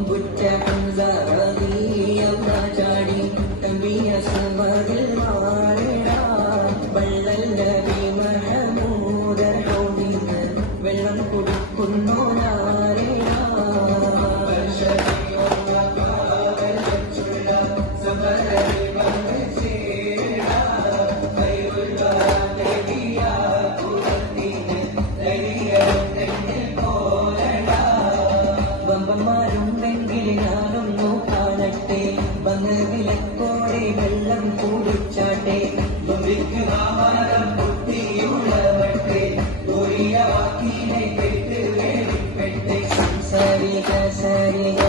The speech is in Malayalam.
പമ്പുറ്റ ചാടി തമ്പിയ സുമതിൽ മാറിടാ വള്ളല്ല വിമഹമൂദർ ഹൗദിന്ന് വെള്ളം കൊടുക്കുന്നു നാരിടാ വമ്പന്മാരുണ്ടെങ്കിൽ ഞാനൊന്നു കാണട്ടെ വന്ന് വിലക്കോടെ വെള്ളം കുടിച്ചാട്ടെ ആഹാരം കുട്ടിയുള്ളവട്ടെ ദൂരിയ വാക്കിനെ കേട്ട് വേണിപ്പെട്ടെ സരിക സരിക